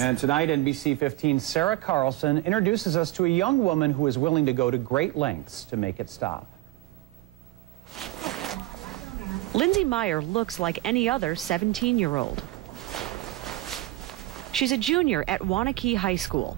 And tonight, NBC-15's Sarah Carlson introduces us to a young woman who is willing to go to great lengths to make it stop. Lindsay Meyer looks like any other 17-year-old. She's a junior at Waunakee High School.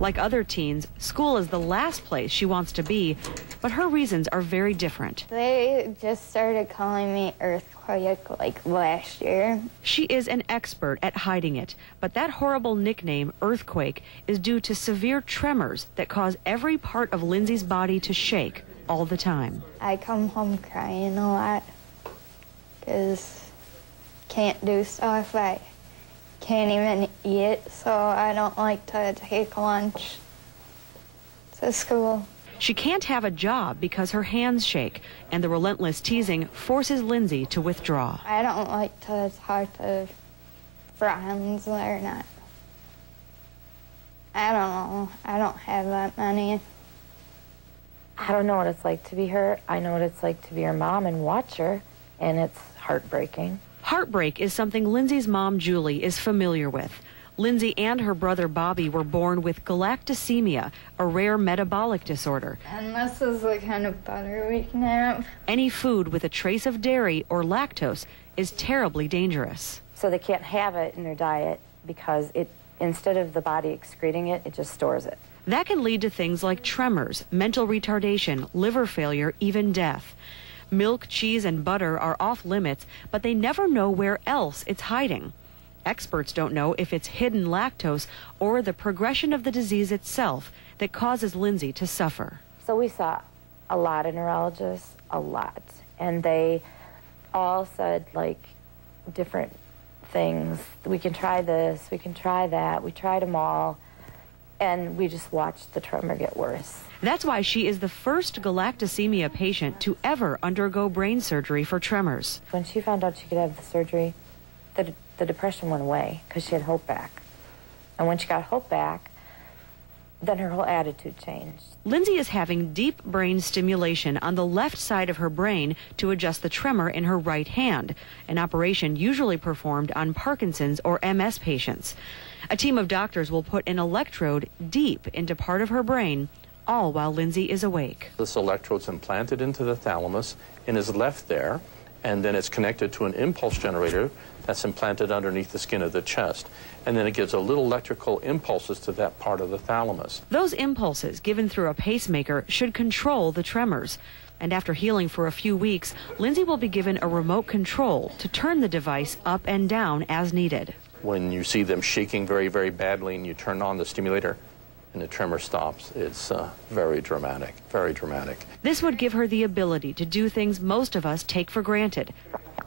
Like other teens, school is the last place she wants to be, but her reasons are very different. They just started calling me earthquake like last year. She is an expert at hiding it, but that horrible nickname, earthquake, is due to severe tremors that cause every part of Lindsay's body to shake all the time. I come home crying a lot because can't do stuff. I can't even eat, so I don't like to take lunch to school. She can't have a job because her hands shake, and the relentless teasing forces Lindsay to withdraw. I don't like to talk to friends. They're not. I don't know. I don't have that many. I don't know what it's like to be her. I know what it's like to be her mom and watch her, and it's heartbreaking. Heartbreak is something Lindsay's mom, Julie, is familiar with. Lindsay and her brother Bobby were born with galactosemia, a rare metabolic disorder. And this is the kind of butter we can have. Any food with a trace of dairy or lactose is terribly dangerous. So they can't have it in their diet because instead of the body excreting it, it just stores it. That can lead to things like tremors, mental retardation, liver failure, even death. Milk, cheese, and butter are off limits, but they never know where else it's hiding. Experts don't know if it's hidden lactose or the progression of the disease itself that causes Lindsay to suffer. So we saw a lot of neurologists, a lot, and they all said like different things. We can try this, we can try that. We tried them all, and we just watched the tremor get worse. That's why she is the first galactosemia patient to ever undergo brain surgery for tremors. When she found out she could have the surgery, the depression went away because she had hope back. And when she got hope back, then her whole attitude changed. Lindsay is having deep brain stimulation on the left side of her brain to adjust the tremor in her right hand, an operation usually performed on Parkinson's or MS patients. A team of doctors will put an electrode deep into part of her brain, all while Lindsay is awake. This electrode's implanted into the thalamus and is left there, and then it's connected to an impulse generator that's implanted underneath the skin of the chest. And then it gives a little electrical impulses to that part of the thalamus. Those impulses, given through a pacemaker, should control the tremors. And after healing for a few weeks, Lindsay will be given a remote control to turn the device up and down as needed. When you see them shaking very, very badly and you turn on the stimulator and the tremor stops, it's very dramatic, very dramatic. This would give her the ability to do things most of us take for granted.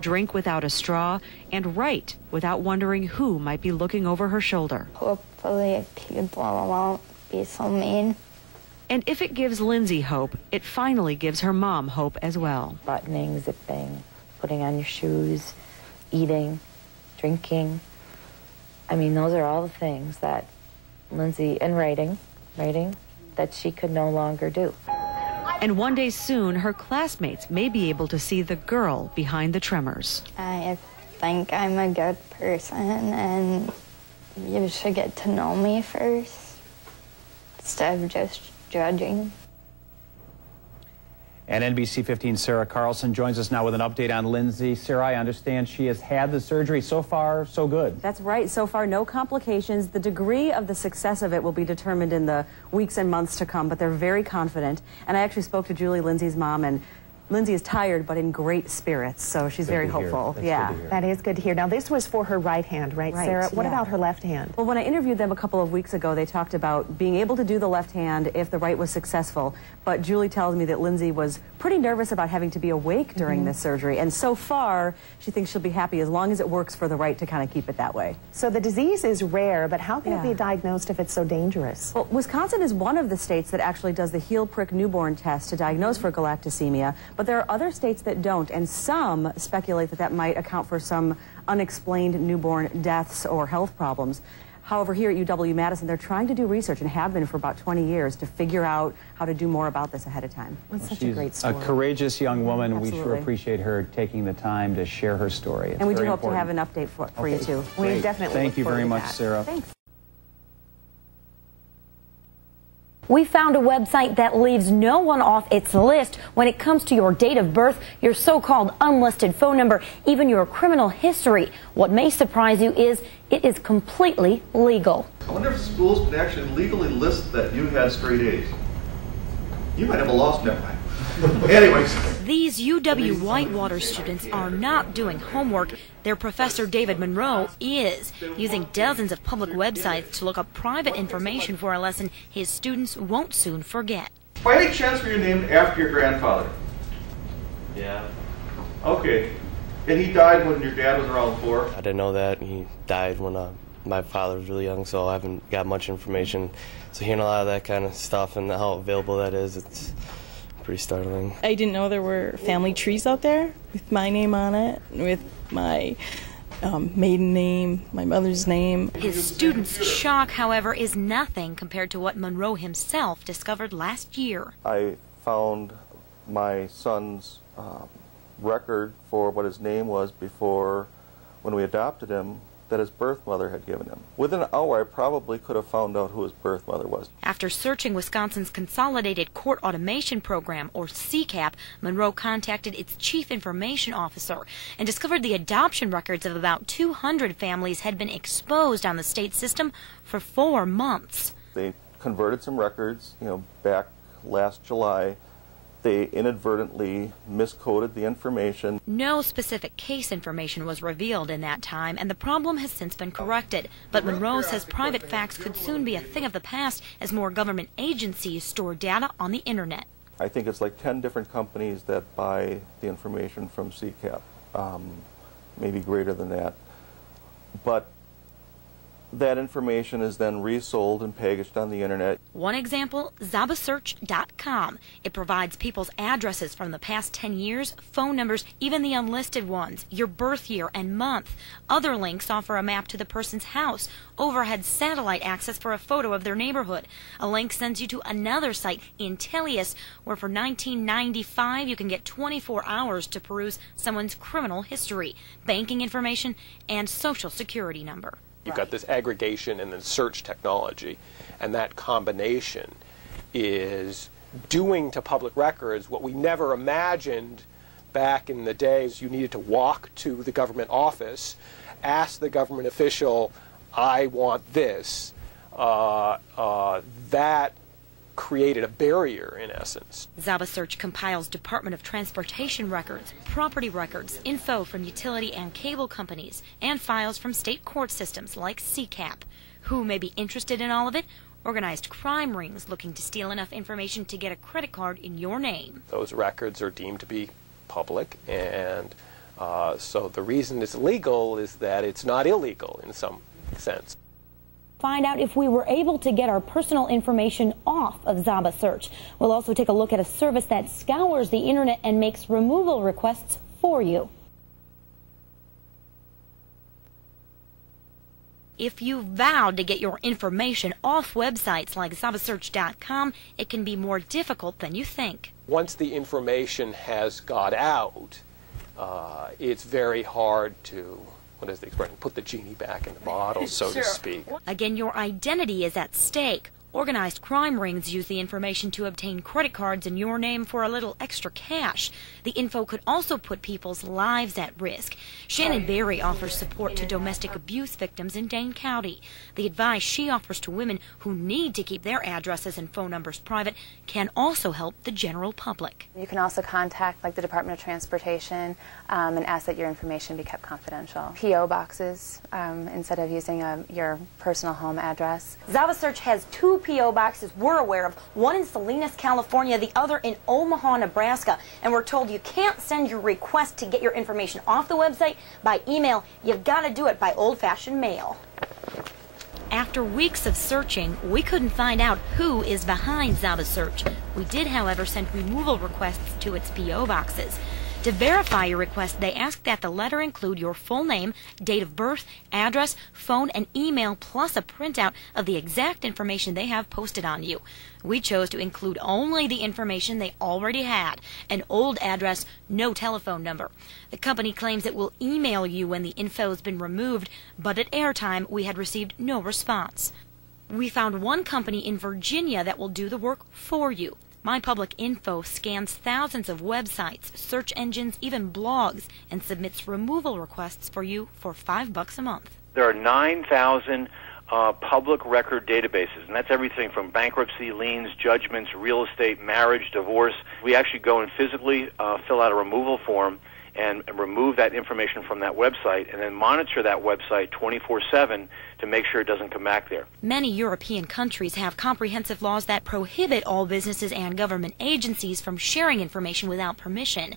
Drink without a straw, and write without wondering who might be looking over her shoulder. Hopefully people won't be so mean. And if it gives Lindsay hope, it finally gives her mom hope as well. Buttoning, zipping, putting on your shoes, eating, drinking. I mean, those are all the things that Lindsay, and writing, that she could no longer do. And one day soon, her classmates may be able to see the girl behind the tremors. I think I'm a good person, and you should get to know me first, instead of just judging. And NBC-15's Sarah Carlson joins us now with an update on Lindsay. Sarah, I understand she has had the surgery. So far, so good. That's right. So far, no complications. The degree of the success of it will be determined in the weeks and months to come, but they're very confident. And I actually spoke to Julie, Lindsay's mom, and Lindsay is tired, but in great spirits, so she's very hopeful. Yeah, that is good to hear. Now, this was for her right hand, right, Sarah? What about her left hand? Well, when I interviewed them a couple of weeks ago, they talked about being able to do the left hand if the right was successful. But Julie tells me that Lindsay was pretty nervous about having to be awake during this surgery. And so far, she thinks she'll be happy as long as it works for the right to kind of keep it that way. So the disease is rare, but how can it be diagnosed if it's so dangerous? Well, Wisconsin is one of the states that actually does the heel prick newborn test to diagnose for galactosemia, but there are other states that don't, and some speculate that that might account for some unexplained newborn deaths or health problems. However, here at UW-Madison, they're trying to do research and have been for about 20 years to figure out how to do more about this ahead of time. It's such She's a great story. a courageous young woman. Absolutely. We sure appreciate her taking the time to share her story. It's and we do very hope to important. have an update for you, too. We Great. definitely Thank look you very forward to much, that. Sarah. Thanks. We found a website that leaves no one off its list when it comes to your date of birth, your so-called unlisted phone number, even your criminal history. What may surprise you is it is completely legal. I wonder if schools can actually legally list that you had straight A's. You might have a lost net. Anyways. These UW-Whitewater students are not doing homework. Their professor, David Monroe, is using dozens of public websites to look up private information for a lesson his students won't soon forget. By any chance were you named after your grandfather? Yeah. Okay. And he died when your dad was around 4? I didn't know that. He died when my father was really young, so I haven't got much information. So hearing a lot of that kind of stuff and how available that is, it's pretty startling. I didn't know there were family trees out there with my name on it, with my maiden name, my mother's name. His students' shock, however, is nothing compared to what Monroe himself discovered last year. I found my son's record for what his name was before, when we adopted him, that his birth mother had given him. Within an hour, I probably could have found out who his birth mother was. After searching Wisconsin's Consolidated Court Automation Program, or CCAP, Monroe contacted its chief information officer and discovered the adoption records of about 200 families had been exposed on the state system for 4 months. They converted some records, back last July. They inadvertently miscoded the information. No specific case information was revealed in that time, and the problem has since been corrected. But Monroe says private facts could soon be a thing of the past as more government agencies store data on the internet. I think it's like 10 different companies that buy the information from CCAP, maybe greater than that. But that information is then resold and packaged on the internet. One example, zabbasearch.com. It provides people's addresses from the past 10 years, phone numbers, even the unlisted ones, your birth year and month. Other links offer a map to the person's house, overhead satellite access for a photo of their neighborhood. A link sends you to another site, Intellius, where for $19.95 you can get 24 hours to peruse someone's criminal history, banking information, and social security number. You've got this aggregation and then search technology, and that combination is doing to public records what we never imagined back in the days. You needed to walk to the government office, ask the government official, I want this. That created a barrier, in essence. ZabbaSearch compiles Department of Transportation records, property records, info from utility and cable companies, and files from state court systems like CCAP. Who may be interested in all of it? Organized crime rings looking to steal enough information to get a credit card in your name. Those records are deemed to be public, and so the reason it's legal is that it's not illegal in some sense. Find out if we were able to get our personal information off of ZabbaSearch. We'll also take a look at a service that scours the internet and makes removal requests for you. If you vowed to get your information off websites like zabbasearch.com, it can be more difficult than you think. Once the information has got out, it's very hard to, what is the expression, put the genie back in the bottle, so to speak. Again, your identity is at stake. Organized crime rings use the information to obtain credit cards in your name for a little extra cash. The info could also put people's lives at risk. Shannon Berry offers support to domestic abuse victims in Dane County. The advice she offers to women who need to keep their addresses and phone numbers private can also help the general public. You can also contact the Department of Transportation and ask that your information be kept confidential. P.O. boxes instead of using your personal home address. ZabbaSearch has 2 P.O. boxes we're aware of, one in Salinas, California, the other in Omaha, Nebraska, and we're told you can't send your request to get your information off the website by email. You've got to do it by old-fashioned mail. After weeks of searching, we couldn't find out who is behind ZabbaSearch. We did, however, send removal requests to its P.O. boxes. To verify your request, they ask that the letter include your full name, date of birth, address, phone, and email, plus a printout of the exact information they have posted on you. We chose to include only the information they already had, an old address, no telephone number. The company claims it will email you when the info has been removed, but at airtime we had received no response. We found one company in Virginia that will do the work for you. My Public Info scans thousands of websites, search engines, even blogs, and submits removal requests for you for $5 a month. There are 9,000 public record databases, and that's everything from bankruptcy, liens, judgments, real estate, marriage, divorce. We actually go and physically fill out a removal form and remove that information from that website, and then monitor that website 24/7 to make sure it doesn't come back there. Many European countries have comprehensive laws that prohibit all businesses and government agencies from sharing information without permission.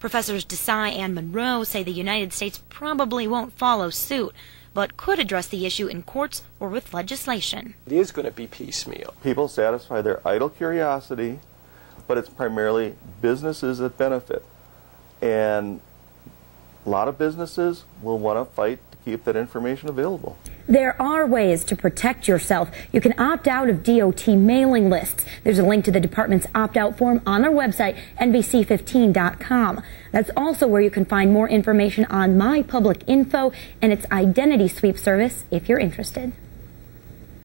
Professors Desai and Monroe say the United States probably won't follow suit, but could address the issue in courts or with legislation. It is going to be piecemeal. People satisfy their idle curiosity, but it's primarily businesses that benefit. And a lot of businesses will want to fight to keep that information available. There are ways to protect yourself. You can opt out of DOT mailing lists. There's a link to the department's opt-out form on their website, NBC-15.com. That's also where you can find more information on My Public Info and its identity sweep service if you're interested.